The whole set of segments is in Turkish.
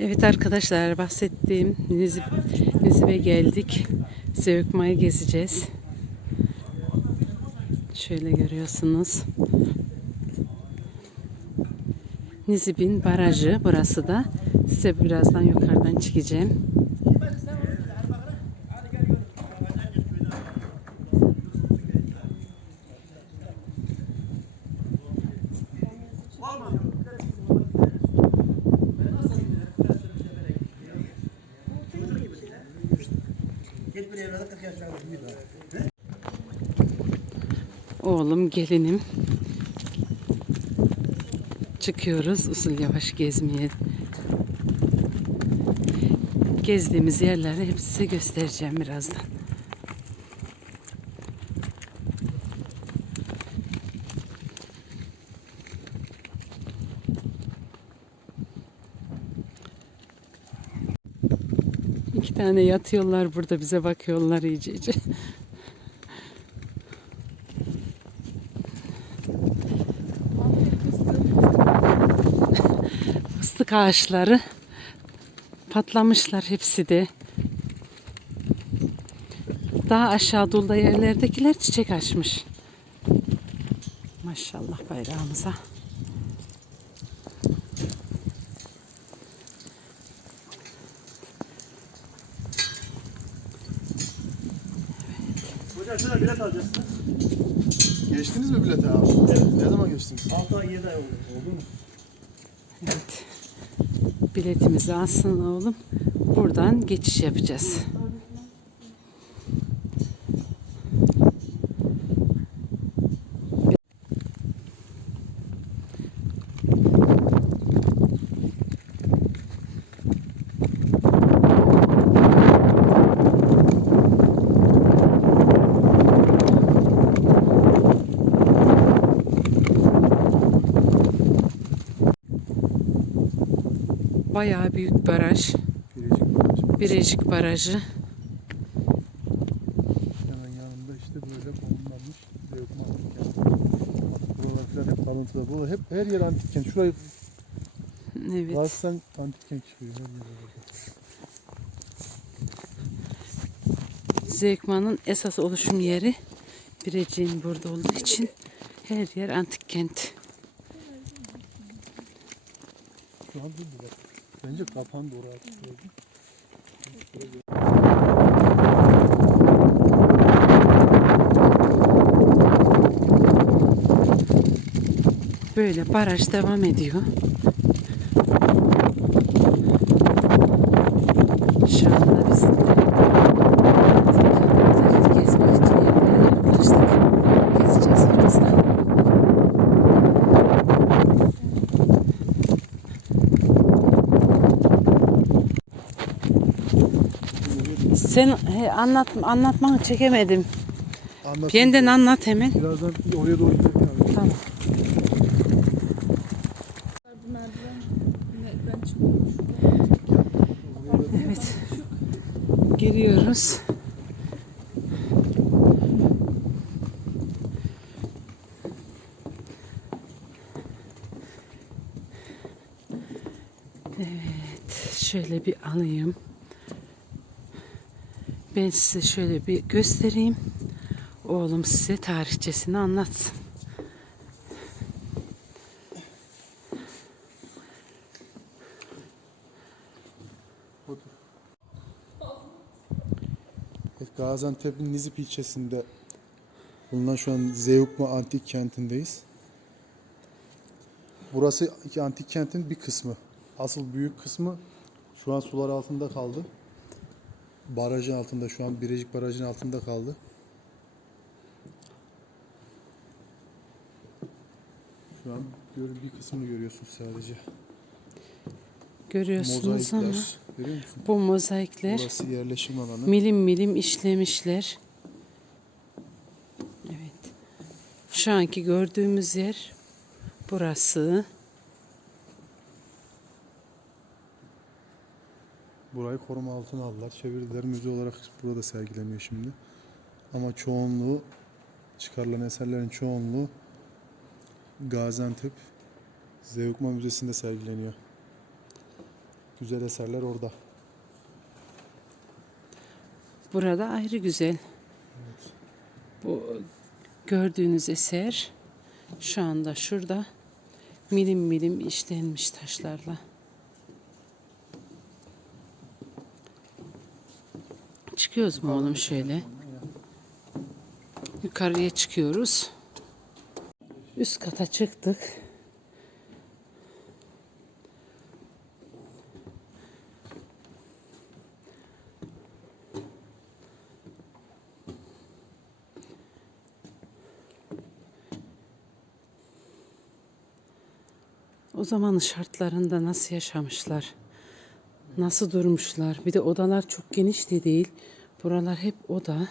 Evet arkadaşlar bahsettiğim Nizip, Nizip'e geldik. Zevkmayı gezeceğiz. Şöyle görüyorsunuz. Nizip'in barajı burası da. Size birazdan yukarıdan çıkacağım. Oğlum, gelinim. Çıkıyoruz usul yavaş gezmeye. Gezdiğimiz yerleri hep size göstereceğim birazdan. İki tane yatıyorlar burada bize bakıyorlar iyice iyice. Fıstık ağaçları patlamışlar hepsi de. Daha aşağı dulda yerlerdekiler çiçek açmış. Maşallah bayrağımıza. Şuna bilet alacaksınız. Geçtiniz mi bilete abi? Evet. Ne zaman geçtiniz? 6 ay 7 ay oldu. Oldu mu? Evet. Biletimizi alsın oğlum. Buradan geçiş yapacağız. Bayağı büyük baraj. Birecik Barajı. Birecik Barajı. Hemen yanında işte böyle konumlanmış. Zevkma Buralar falan hep kalıntıda. Buralar hep her yer antik kent. Şurayı Evet. bassan antik kent çıkıyor. Her yer orada. Zevkman'ın esas oluşum yeri Birecik'in burada olduğu için her yer antik kent. Şu an durdu bak. Bence kapandı orası. Gördün. Böyle baraj devam ediyor. Şu anda biz artık gezmek için yerlere yaklaştık. Gezeceğiz birazdan. Anlat anlatmanı çekemedim. Anlatayım. Yeniden anlat hemen. Birazdan oraya doğru gidelim abi. Tamam. Evet. Geliyoruz. Evet. Şöyle bir alayım. Ben size şöyle bir göstereyim. Oğlum size tarihçesini anlatsın. Evet, Gaziantep'in Nizip ilçesinde bulunan şu an Zeugma Antik Kenti'ndeyiz. Burası antik kentin bir kısmı. Asıl büyük kısmı şu an sular altında kaldı. Barajın altında şu an Birecik Barajı'nın altında kaldı. Şu an gör, bir kısmını görüyorsunuz sadece. Görüyorsunuz ama Mozaikler. Görüyor musun? bu mozaikler Burası yerleşim alanı. milim milim işlemişler. Evet. Şu anki gördüğümüz yer burası. Burayı koruma altına aldılar. Çevirdiler. Müze olarak burada sergileniyor şimdi. Ama çoğunluğu çıkarılan eserlerin çoğunluğu Gaziantep Zeugma Müzesi'nde sergileniyor. Güzel eserler orada. Burada ayrı güzel. Bu gördüğünüz eser şu anda şurada milim milim işlenmiş taşlarla. Çıkıyoruz mu oğlum şöyle? Yukarıya çıkıyoruz. Üst kata çıktık. O zamanın şartlarında nasıl yaşamışlar? Nasıl durmuşlar? Bir de odalar çok geniş de değil. Buralar hep oda.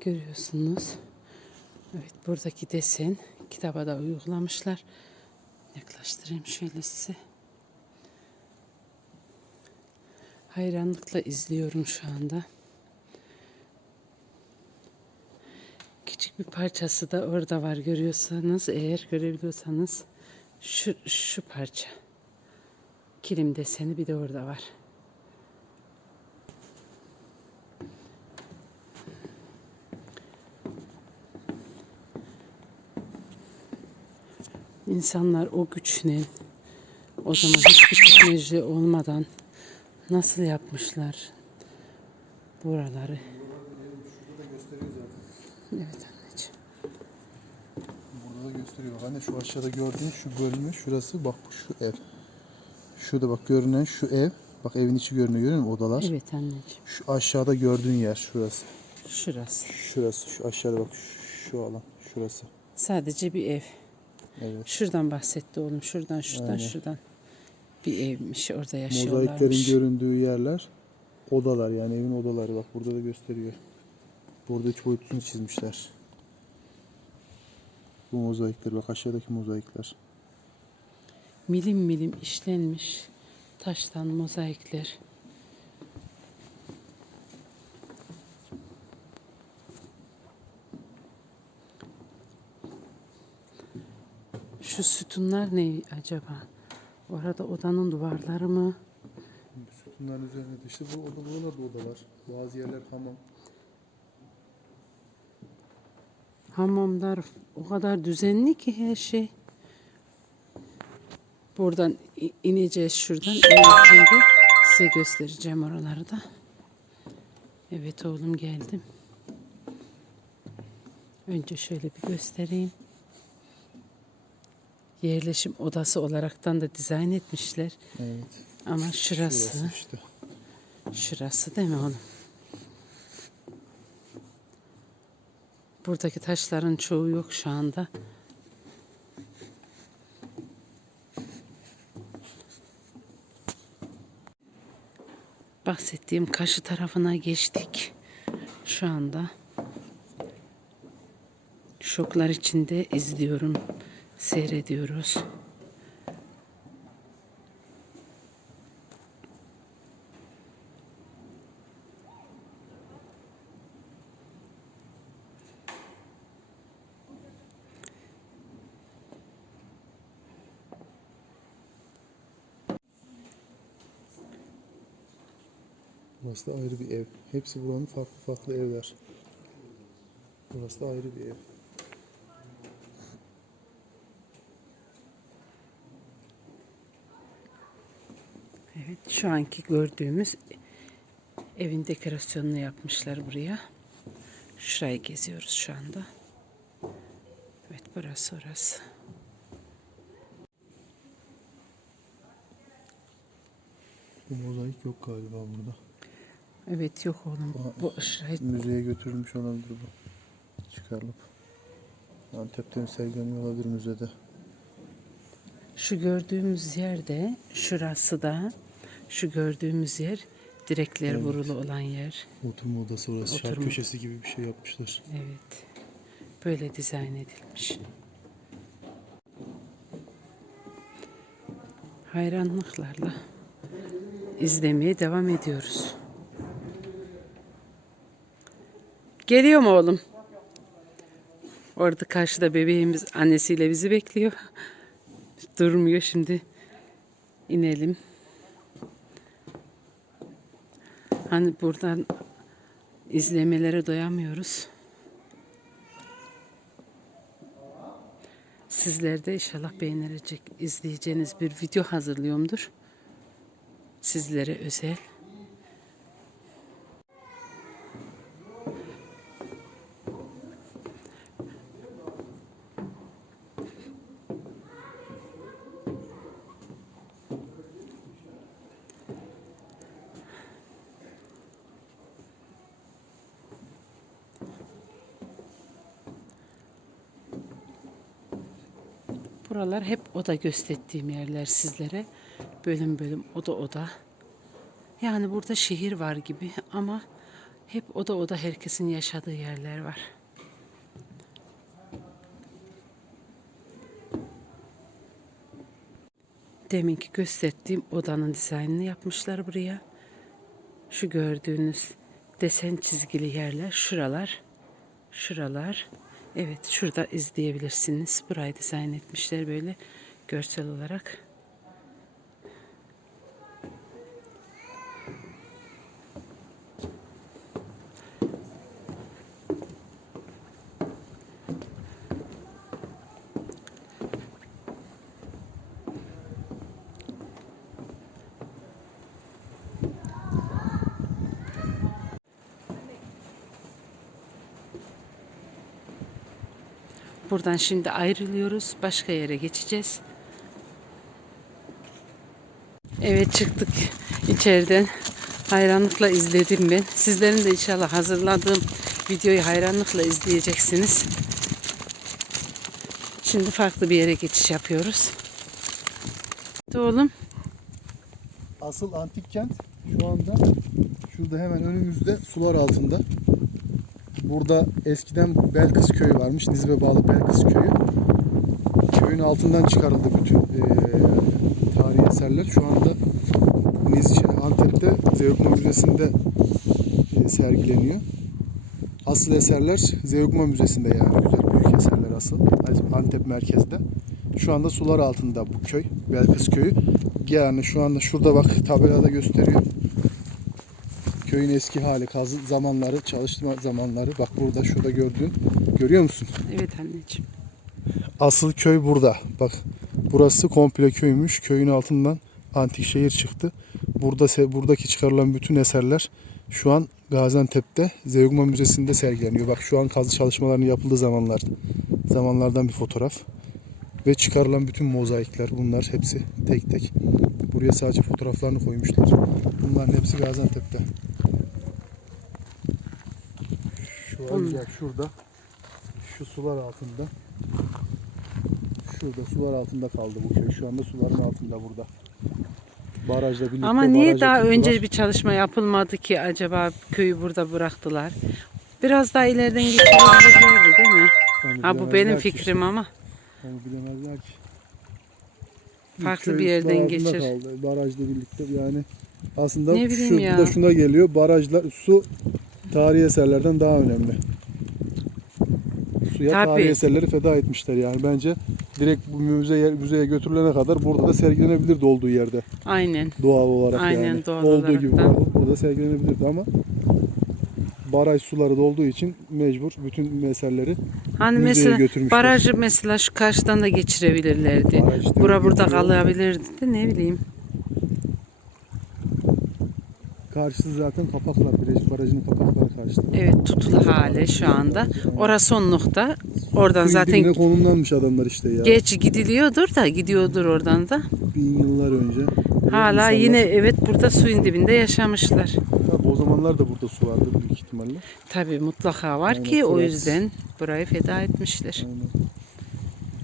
Görüyorsunuz. Evet buradaki desen kitaba da uygulamışlar. Yaklaştırayım şöyle size. Hayranlıkla izliyorum şu anda. Küçük bir parçası da orada var görüyorsanız eğer görebiliyorsanız şu, şu parça. Kilim deseni bir de orada var. İnsanlar o güçle o zaman hiçbir teknoloji olmadan nasıl yapmışlar buraları? Evet anneciğim. Burada da gösteriyor. Anne şu aşağıda gördüğün şu bölümü şurası bak bu şu ev. Şurada bak görünen şu ev. Bak evin içi görünüyor görüyor musun odalar? Evet anneciğim. Şu aşağıda gördüğün yer şurası. Şurası. Şurası şu aşağıda bak şu alan şurası. Sadece bir ev. Evet. Şuradan bahsetti oğlum. Şuradan, şuradan, Aynen. şuradan. Bir evmiş. Orada Mozaiklerin yaşıyorlarmış. göründüğü yerler odalar yani evin odaları bak burada da gösteriyor. Burada üç boyutlusunu çizmişler. Bu mozaikler bak aşağıdaki mozaikler. Milim milim işlenmiş taştan mozaikler. Şu sütunlar ne acaba? Orada odanın duvarları mı? Sütunların üzerinde de işte bu oda buralar da odalar. Bazı yerler hamam. Hamamlar o kadar düzenli ki her şey. Buradan ineceğiz şuradan. De size göstereceğim oraları da. Evet oğlum geldim. Önce şöyle bir göstereyim. Yerleşim odası olaraktan da dizayn etmişler. Evet. Ama şurası, Burası işte. şurası değil mi oğlum? Buradaki taşların çoğu yok şu anda. Bahsettiğim karşı tarafına geçtik. Şu anda şoklar içinde izliyorum, seyrediyoruz. Burası da ayrı bir ev. Hepsi buranın farklı farklı evler. Burası da ayrı bir ev. Evet, şu anki gördüğümüz evin dekorasyonunu yapmışlar buraya. Şurayı geziyoruz şu anda. Evet, burası orası. Bu mozaik yok galiba burada. Evet, yok oğlum. Bu şurayı Müzeye götürülmüş olabilir bu. Çıkarılıp. Antep'te sergileniyor olabilir müzede. Şu gördüğümüz yerde, şurası da, şu gördüğümüz yer direkler vurulu olan yer. Oturma odası orası. Şark Oturma. köşesi gibi bir şey yapmışlar. Evet. Böyle dizayn edilmiş. Hayranlıklarla izlemeye devam ediyoruz. Geliyor mu oğlum? Orada karşıda bebeğimiz annesiyle bizi bekliyor. Durmuyor şimdi. İnelim. Hani buradan izlemelere doyamıyoruz. Sizler de inşallah beğenilecek, izleyeceğiniz bir video hazırlıyorumdur. Sizlere özel. Buralar hep oda gösterdiğim yerler sizlere. Bölüm bölüm oda oda. Yani burada şehir var gibi ama hep oda oda herkesin yaşadığı yerler var. Deminki gösterdiğim odanın dizaynını yapmışlar buraya. Şu gördüğünüz desen çizgili yerler şuralar. Şuralar. Evet şurada izleyebilirsiniz. Burayı dizayn etmişler böyle görsel olarak. Buradan şimdi ayrılıyoruz. Başka yere geçeceğiz. Evet çıktık içeriden. Hayranlıkla izledim ben. Sizlerin de inşallah hazırladığım videoyu hayranlıkla izleyeceksiniz. Şimdi farklı bir yere geçiş yapıyoruz. Oğlum Asıl antik kent şu anda şurada hemen önümüzde sular altında. Burada eskiden Belkıs köyü varmış. Nizbe bağlı Belkıs köyü. Köyün altından çıkarıldı bütün eee tarihi eserler. Şu anda Niz Antep'te Zeugma Müzesi'nde eee, sergileniyor. Asıl eserler Zeugma Müzesi'nde yani güzel büyük eserler asıl. Antep merkezde. Şu anda sular altında bu köy. Belkıs köyü. Yani şu anda şurada bak tabelada gösteriyor. Köyün eski hali, kazı zamanları, çalışma zamanları. Bak burada şurada gördüğün. Görüyor musun? evet anneciğim. Asıl köy burada. Bak burası komple köymüş. Köyün altından antik şehir çıktı. Burada buradaki çıkarılan bütün eserler şu an Gaziantep'te Zeugma Müzesi'nde sergileniyor. Bak şu an kazı çalışmalarının yapıldığı zamanlar zamanlardan bir fotoğraf. Ve çıkarılan bütün mozaikler bunlar hepsi tek tek. Buraya sadece fotoğraflarını koymuşlar. Bunların hepsi Gaziantep'te. Şu bak şurada şu sular altında şurada sular altında kaldı bu köy. Şu anda suların altında burada. Barajla birlikte Ama niye baraja daha tuttular. önce bir çalışma yapılmadı ki acaba köyü burada bıraktılar? Biraz daha ileriden geçirebilirlerdi değil mi? Onu Ha bu bilemezler benim ki. fikrim ama. Onu bilemezler ki. Farklı Köy bir yerden sular altında geçir. Kaldı. Barajla birlikte yani aslında Ne bileyim şurada ya. da şuna geliyor. Barajlar su tarihi eserlerden daha önemli. Suya Tabii. tarihi eserleri feda etmişler yani bence direkt bu müzeye müzeye götürülene kadar burada da sergilenebilirdi olduğu yerde Aynen. doğal olarak Aynen, yani. doğal olduğu olarak gibi da. burada, sergilenebilirdi ama baraj suları da olduğu için mecbur bütün eserleri Hani Müzeye mesela götürmüşler. barajı mesela şu karşıdan da geçirebilirlerdi. Baraj Bura burada kalabilirdi de ne bileyim. Karşısı zaten kapaklar Birecik Barajı'nın kapakları karşıda. Evet tutulu hale şu anda. Orası son nokta. Oradan zaten dibine konumlanmış adamlar işte ya. geç gidiliyordur da gidiyordur oradan da. Bin yıllar önce. Hala İnsanlar- yine evet burada suyun dibinde yaşamışlar. Tabii o zamanlar da burada su vardı büyük ihtimalle. Tabii mutlaka var Aynen, ki o Fırat. yüzden burayı feda etmişler. Aynen.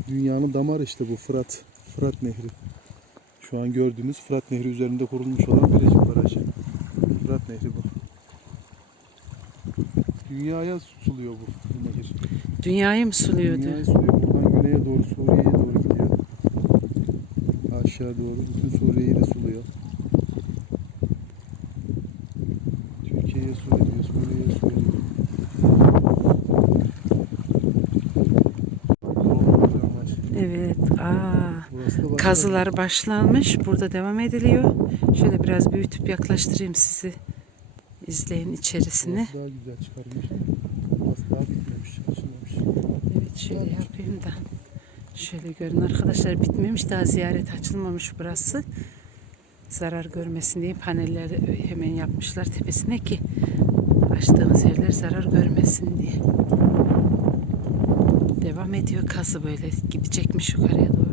Dünyanın damarı işte bu Fırat. Fırat Nehri. Şu an gördüğünüz Fırat Nehri üzerinde kurulmuş olan Birecik Barajı. Fırat Nehri bu. Dünyaya suluyor bu, bu nehir. Dünyayı mı suluyordu? Dünyayı suluyor. Buradan güneye doğru Suriye'ye doğru gidiyor. Aşağı doğru bütün Suriye'yi de suluyor. Türkiye'ye su veriyor, Suriye'ye su veriyor. Evet. Aa. Burası da başka- Kazılar başlanmış. Burada devam ediliyor. Şöyle biraz büyütüp yaklaştırayım sizi. İzleyin içerisini. Daha güzel burası daha bitmemiş, açılmamış. Evet şöyle yapayım da. Şöyle görün arkadaşlar bitmemiş daha ziyaret açılmamış burası. Zarar görmesin diye panelleri hemen yapmışlar tepesine ki açtığımız yerler zarar görmesin diye. Devam ediyor kazı böyle gidecekmiş yukarıya doğru.